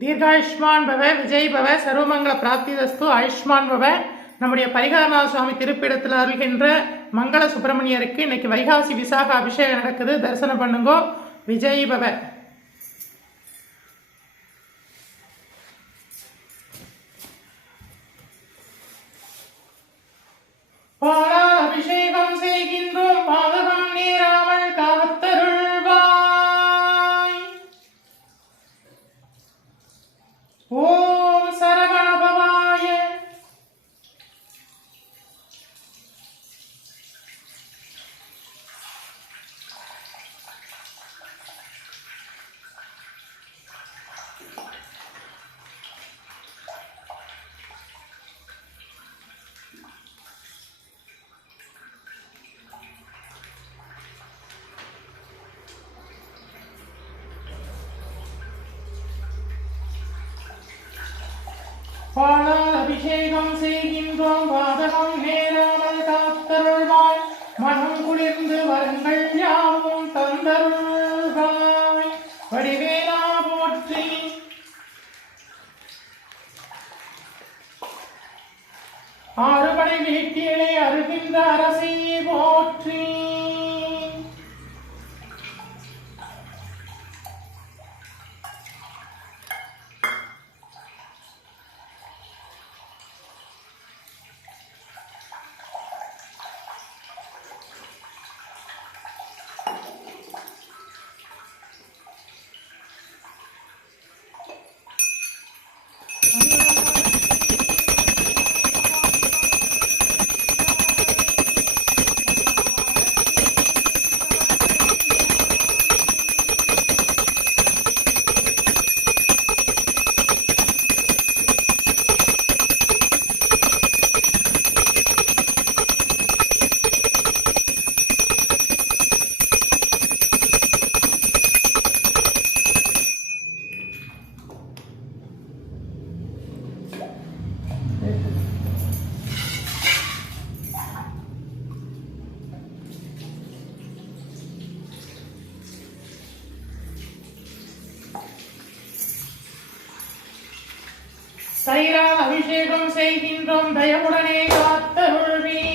தீர்காயுஷ்மான் பவ விஜய் பவ சர்வமங்கல பிராப்திதஸ்து ஆயுஷ்மான் பவ. நம்முடைய பரிகாரநாத சுவாமி திருப்பிடத்தில் அருள்கின்ற மங்கள சுப்பிரமணியருக்கு இன்னைக்கு வைகாசி விசாக அபிஷேகம் நடக்குது. தரிசனம் பண்ணுங்கோ. விஜய் பவ. பாலால் அபிஷேகம் செய்கின்றோம், பாதகம் நீராமல் காத்தருள்வாய். ஓம் சரவணபவாய. பாலால் அபிஷேகம் செய்கின்றோம், பாதகம் நேராமல் காத்தருள்வாய். மனம் குளிர்ந்து வரங்கள் யாவும் தந்தருள்வாய். வடிவேலா போற்றி. ஆறுபடை வீட்டிலே அருகின்ற அரசியை போற்றி. தயிரால் அபிஷேகம் செய்கின்றோம், தயவுடனே காத்தருள்வீர்.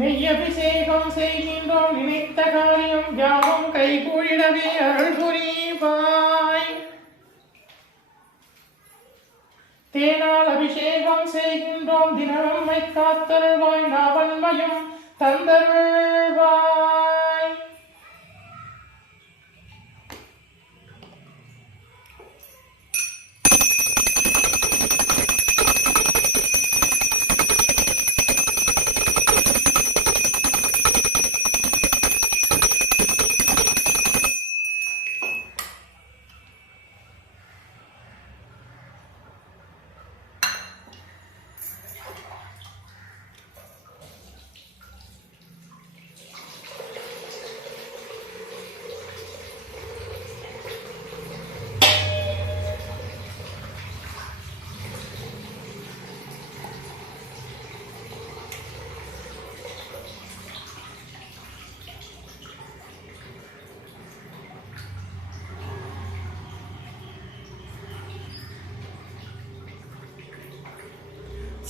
நெய்யபிஷேகம் செய்கின்றோம், நினைத்த காரியம் யாவும் கைகூடிடவே அருள் புரிவாய். தேனால் அபிஷேகம் செய்கின்றோம், தினமும் காத்தருள்வாய். நாவன்மையும் தந்தருள்வாய்.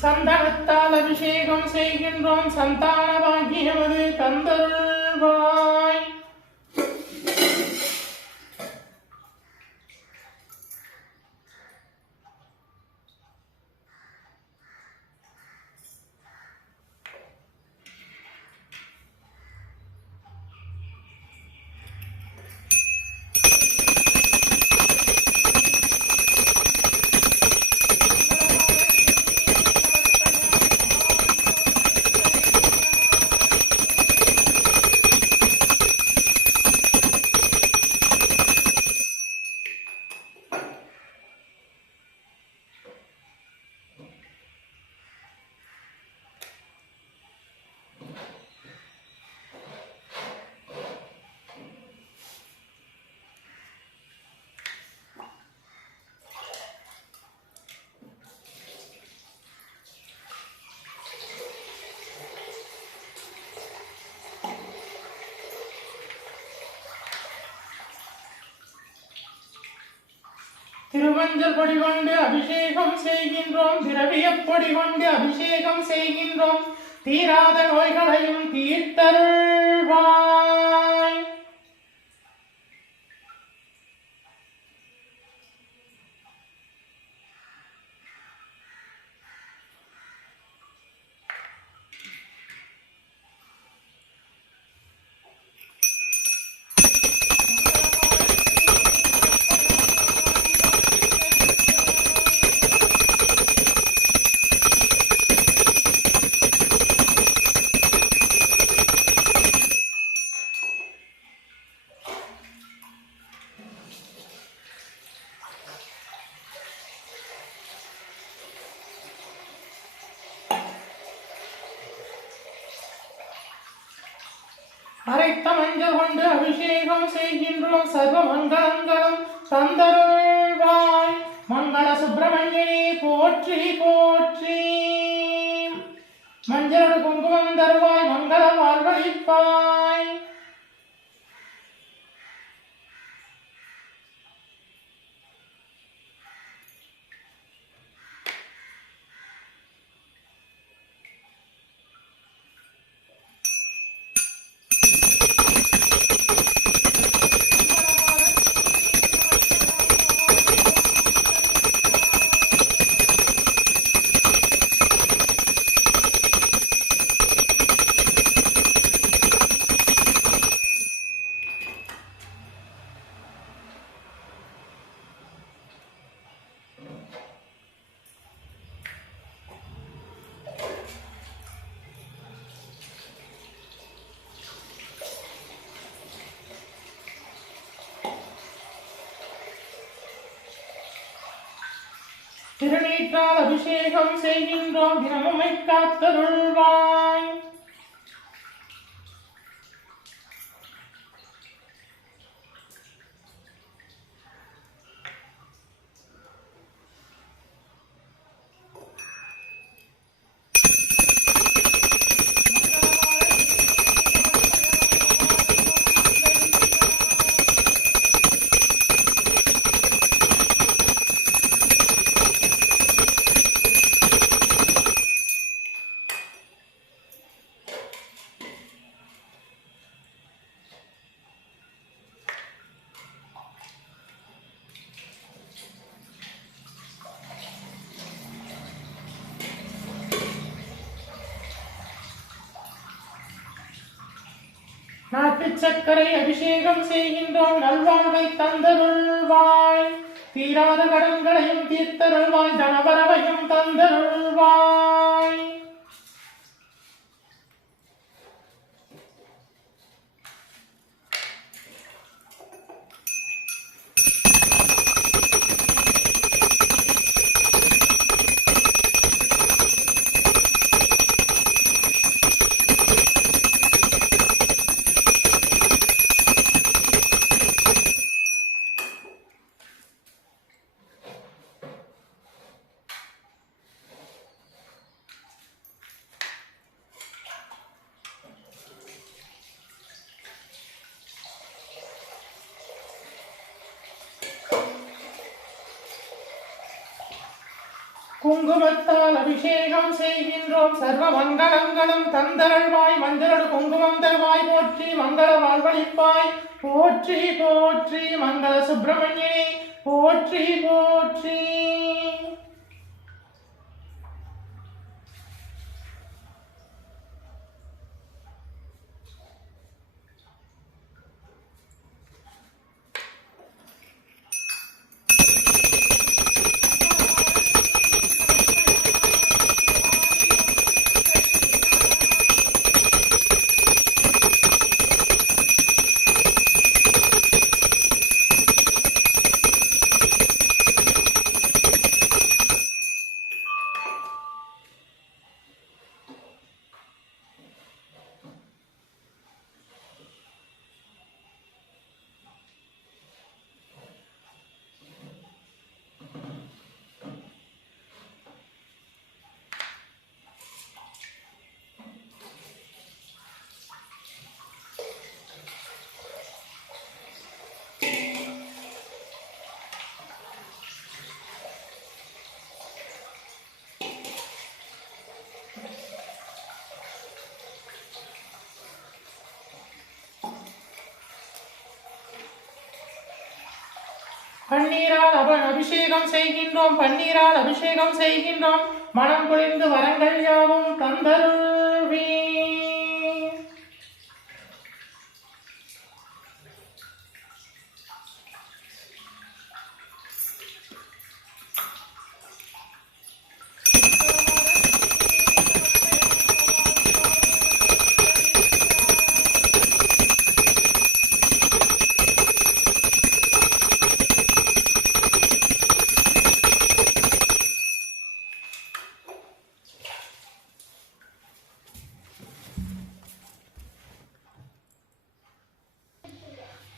சந்தனத்தால் அபிஷேகம் செய்கின்றோம், சந்தான பாக்கியமது தந்தருள்வாய். திருமஞ்சள் பொடி கொண்டு அபிஷேகம் செய்கின்றோம், திரவியப் பொடி கொண்டு அபிஷேகம் செய்கின்றோம், தீராத நோய்களையும் தீர்த்தருள்வாய். அரைத்த மஞ்சள் கொண்டு அபிஷேகம் செய்கின்றோம், சர்வ மங்களங்களும் தந்தருள்வாய். மங்கள சுப்பிரமணியனே போற்றி போற்றி. மஞ்சளோடு குங்குமம் தருவாய், மங்கள வாழ்வழிப்பாய். திருநீற்றால் அபிஷேகம் செய்கின்றோம், தினமும் காத்தருள்வாய். நாட்டு சர்க்கரை அபிஷேகம் செய்கின்றோம், நல்வாழ்வை தந்தருள்வாய். தீராத கடன்களையும் தீர்த்தருள்வாய், தனவரவையும் தந்தருள்வாய். குங்குமத்தால் அபிஷேகம் செய்கின்றோம். சர்வ மங்களங்களும் தந்தருள்வாய். மஞ்சளோடு குங்குமம் தருவாய். போற்றி மங்கள வாழ்வழிப்பாய். போற்றி போற்றி மங்கள சுப்பிரமணியனே போற்றி போற்றி. பன்னீரால் அபிஷேகம் செய்கின்றோம். பன்னீரால் அபிஷேகம் செய்கின்றோம். மனம் குளிர்ந்து வரங்கள் யாவும் தந்தருள்வே.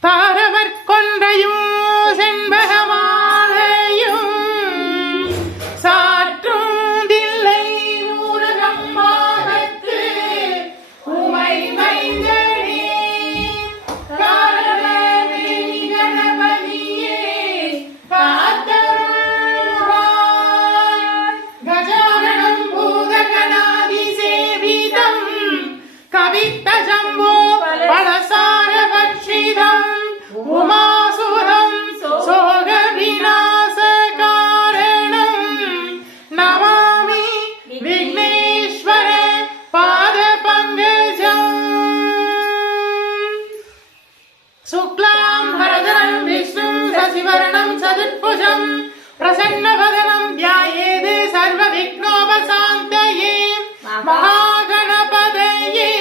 தாரவர் கொன்றையும் செண்பகமாலையும் சாற்றும் தில்லை ஊரகம்மாகத்து உமை மைந்தனே காரணமே கணபதியே காத்தருள்வாய். கஜானனம் பூதகணாதி சேவிதம் கவித்த ஜம்போ பலசார பட்சிதம் உமாசுரம் சோக விநாச காரணம் நமாமி விக்னேஸ்வர பாத பங்கஜம். சுக்லாம் வரதரம் விஷ்ணும் சசிவரணம் சதுர்புஜம் பிரசன்னவதனம் த்யாயேத் சர்வ விக்னோபசாந்தயே. மகாகணபதயே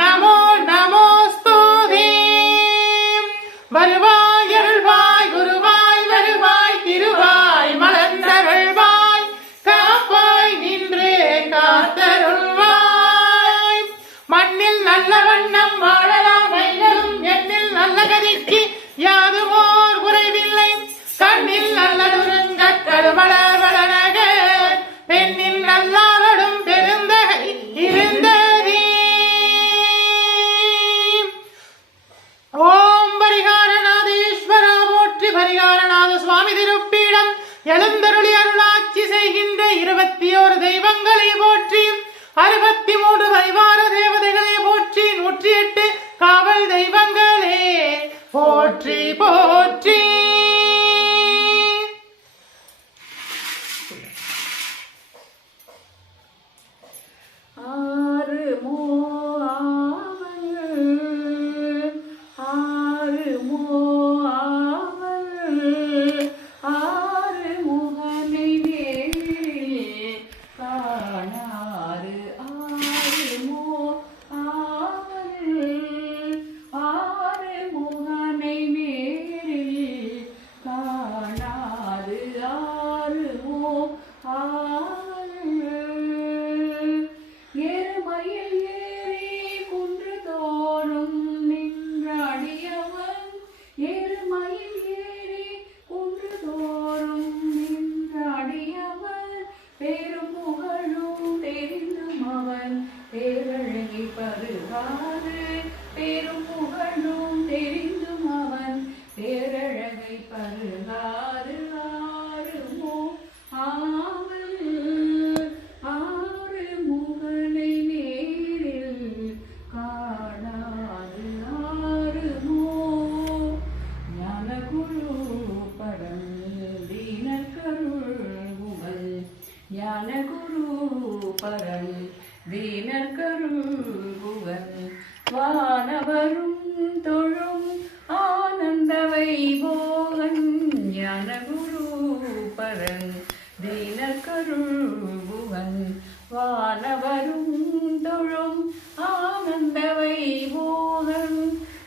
நமோ நமோஸ்துதே. வருவாய் அருள்வாய் குருவாய் வருவாய் திருவாய் மலர்ந்தருள்வாய் காப்பாய் நின்று காத்தருள்வாய். மண்ணில் நல்ல வண்ணம் வாழலாம் வைகளும் எண்ணில் நல்ல கதிக்கு யாதுமோர் குறைவில்லை. கண்ணில் நல்லதுருங்க கருவள வளரக பெண்ணின் நல்லாரடும் பெருந்தகை இருந்ததே. ஓம் பரிகாரநாதேஸ்வரா போற்றி. பரிகாரநாத சுவாமி திருப்பீடம் எழுந்தருளி அருளாட்சி செய்கின்ற 21 தெய்வங்களை போற்றி. 63 பரிவார தேவதைகளை போற்றி. 108 காவல் தெய்வங்களே போற்றி போற்றி. பேரும் புகழும் தெரிந்தும் அவன் பேரழகை பருகாது ஆறுமோ ஆவல் ஞானகுரு பரன் வீணர்கருள்புகன் வானவரும் தொழும் ஆனந்த வைபோகன் ஞானகுரு பரன் வீணர்கருள்புகன் வானவரும் தொழும் ஆனந்த வைபோகன்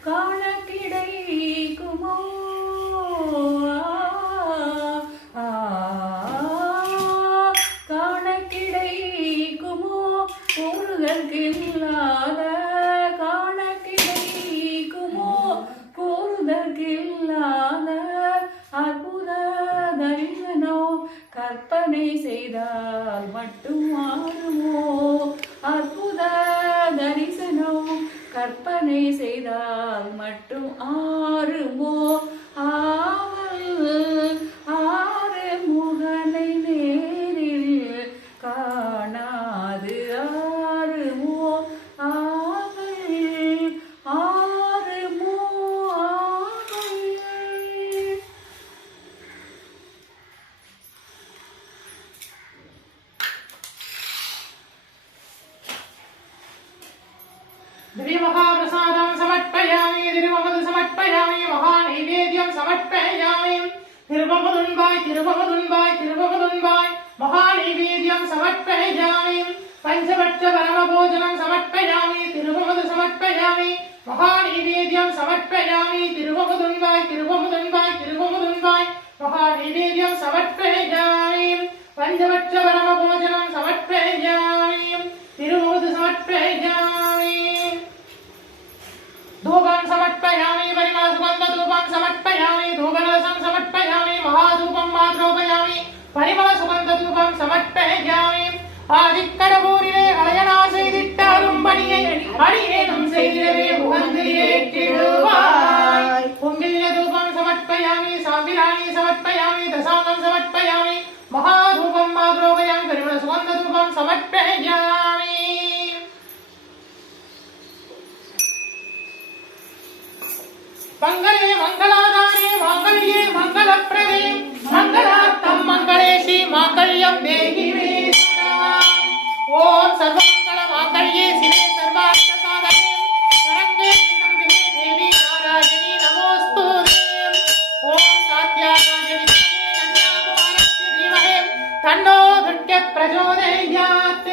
காண கிடைக்குமோ காண கிடைக்குமோ கூறுதற்கில்லாத காண கிடைக்குமோ கூறுதற்கில்லாத அற்புத தரிசனோ கற்பனை செய்தால் மட்டும் மாறுமோ அற்புத தரிசனோ கற்பனை செய்தால் மட்டும் ஆறுமோ ஆவல் ஆறு முகனை நேரில் காணாது ஆறுமோ ஆவல் ஆறுமோ ஆவல் திவ்யமகாபிரசாதம் சமர்ப்பயாமி திருமமது சமர்ப்பயாமி மகாநைவேத்யம் சமர்ப்பயாமி திருமமதுன்பாய் திருமமதுன்பாய் திருமமதுன்பாய் மகாநைவேத்யம் சமர்ப்பயாமி பஞ்சபட்ச பரமபோஜனம் சமர்ப்பயாமி திருமமது சமர்ப்பயாமி மகாநைவேத்யம் சமர்ப்பயாமி திருமமதுன்பாய் திருமமதுன்பாய் திருமமதுன்பாய் மகாநைவேத்யம் சமர்ப்பயாமி பஞ்சபட்ச பரமபோஜனம் சமர்ப்பயாமி திருமமது சமர்ப்பயாமி धूपं समर्पयामि परिमलसुगन्धधूपं समर्पयामि धूपरसं समर्पयामि महाधूपं मात्रोपयामि परिमलसुगन्धधूपं समर्पयामि ஆதிக்கடபூரிலே அலையனார் செய்திட்டாலும் பணியை அடியேனும் செய்திடவே உகந்திலே கிடுவாய் பொங்கில்ய தூபம் சமர்ப்பயாமி சாம்பிராணி சமர்ப்பயாமி தசாங்கம் சமர்ப்பயாமி மகாதூபம் மாத்ரோபயாமி परिमलसुगन्धधूपं समर्पयामि मंगले मंगलाधारे मांगल्ये मंगलप्रदे मंगलार्थं मंगलेशि मांगल्यं देहि मे सदा ओम सर्वमंगल मांगल्ये शिवे सर्वार्थ साधके शरण्ये त्र्यंबके देवी नारायणी नमोस्तुते ओम कात्यायनाय विद्महे कन्याकुमारस्य धीमहि तन्नो दुर्गे प्रचोदयात्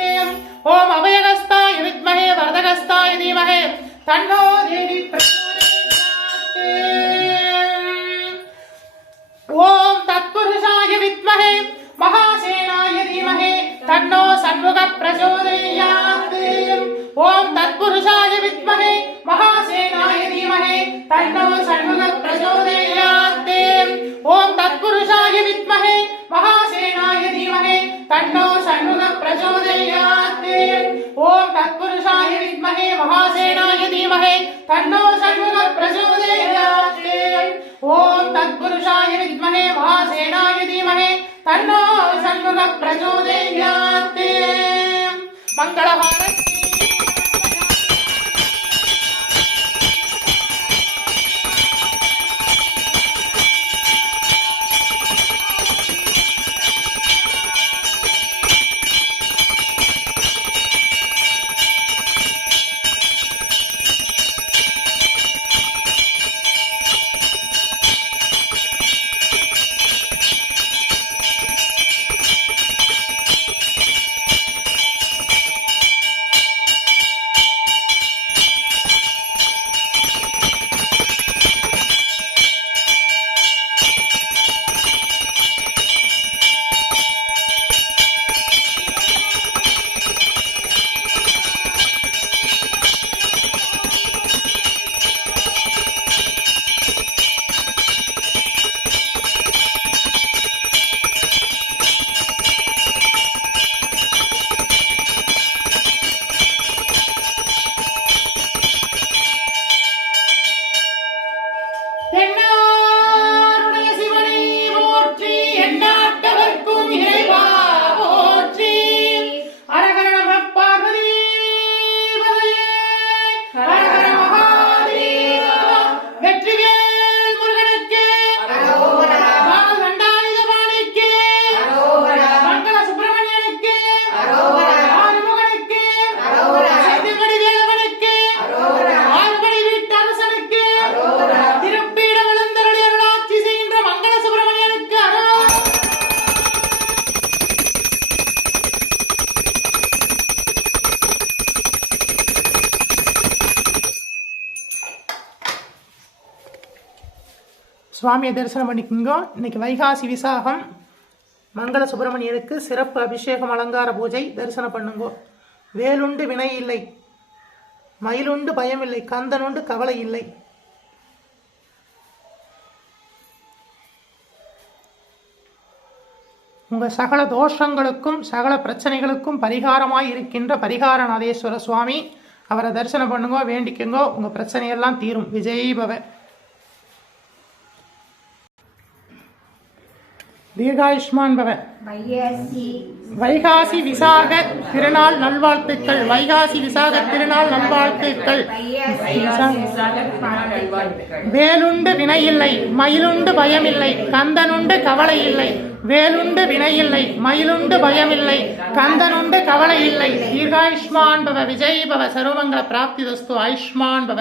ओम अभयहस्ताय विद्महे वरदहस्ताय धीमहि तन्नो देवी ओम तत्पुरुषाय विद्महे महासेनाय धीमहि तन्नो षण्मुख प्रचोदयात् ओम तत्पुरुषाय विद्महे महासेनाय धीमहि तन्नो षण्मुख प्रचोदयात् ओम तत्पुरुषाय विद्महे महासेनाय धीमहि तन्नो षण्मुख प्रचोदयात् ओम तत्पुरुषाय विद्महे महासेनाय धीमहि तन्नो षण्मुख प्रचोदयात् ओम तत्पुरुषाय विद्महे महासेनाय धीमहि तन्नो षण्मुख प्रचोदयात् मंगलहारति சுவாமியை தரிசனம் பண்ணிக்கோங்க. இன்னைக்கு வைகாசி விசாகம், மங்கள சுப்பிரமணியருக்கு சிறப்பு அபிஷேகம் அலங்கார பூஜை. தரிசனம் பண்ணுங்க. வேலுண்டு வினை இல்லை, மயிலுண்டு பயம் இல்லை, கந்தனுண்டு கவலை இல்லை. உங்கள் சகல தோஷங்களுக்கும் சகல பிரச்சனைகளுக்கும் பரிகாரமாய் இருக்கின்ற பரிகாரநாதேஸ்வர சுவாமி, அவரை தரிசனம் பண்ணுங்க, வேண்டிக்குங்க. உங்கள் பிரச்சனையெல்லாம் தீரும். விஜய் பவ. தீர்காயுஷ்மான் பவ. வைகாசி விசாக திருநாள் நல்வாழ்த்துக்கள். வைகாசி விசாக திருநாள் நல்வாழ்த்துக்கள். வேலுண்டு வினையில்லை, மயிலுண்டு பயமில்லை, கந்தனுண்டு கவலை இல்லை. வேலுண்டு வினையில்லை, மயிலுண்டு பயமில்லை, கந்தனுண்டு கவலை இல்லை. தீர்காயுஷ்மான் பவ. விஜய் பவ. சர்வமங்கள பிராப்திதஸ்து. ஆயுஷ்மான் பவ.